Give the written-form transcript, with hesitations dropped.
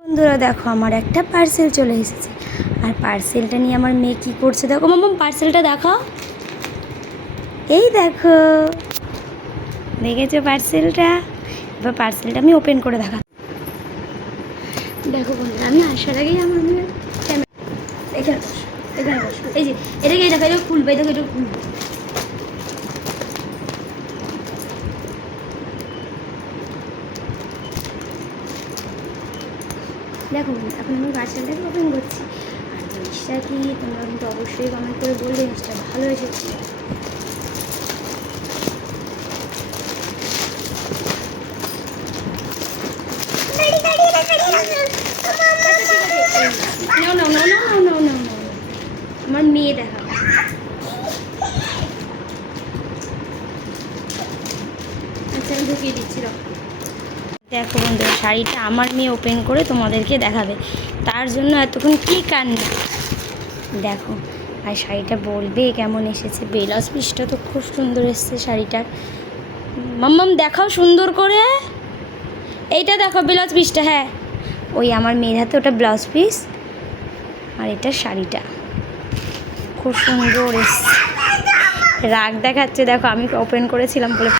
বন্ধুরা দেখো আমার একটা পার্সেল চলে এসেছে, আর পার্সেলটা নিয়ে আমার মেয়ে কী করছে দেখো। মাম্মা পার্সেলটা দেখাও, এই দেখো দেখেছো পার্সেলটা। এবার পার্সেলটা আমি ওপেন করে দেখা। দেখো বন্ধুরা আমি আসার আগেই আমার মেয়ে এখানে বসো, এখানে বসো, এই যে এটাকে দেখো, এটা খুলবে, দেখো এটা খুলবে। দেখো এখন আমি পার্সেলটাকে ওপেন করছি, আর জিনিসটা কি তোমরা কিন্তু অবশ্যই কমেন্ট করে বলবে জিনিসটা ভালো এসেছে। আমার মেয়ে দেখা, আচ্ছা আমি ঢুকিয়ে দিচ্ছি। দেখো বন্ধুরা শাড়িটা আমার মেয়ে ওপেন করে তোমাদেরকে দেখাবে, তার জন্য এতক্ষণ কী কান্না দেখো। আর শাড়িটা বলবে কেমন এসেছে। ব্লাউজ পিসটা তো খুব সুন্দর এসেছে শাড়িটার। মাম্মাম দেখাও সুন্দর করে, এইটা দেখো ব্লাউজ পিসটা। হ্যাঁ ওই আমার মেয়ের হাতে ওটা ব্লাউজ পিস, আর এটা শাড়িটা খুব সুন্দর এসছে। রাগ দেখাচ্ছে দেখো, আমি ওপেন করেছিলাম বলে।